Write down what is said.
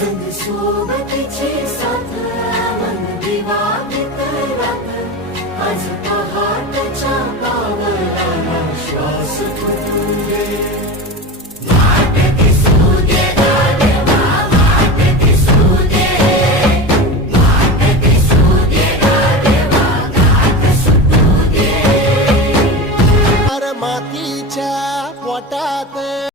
संग सोबतीची साथ मन दिवाळीत रात आज पहाटच्या पावलाला श्वास फुटून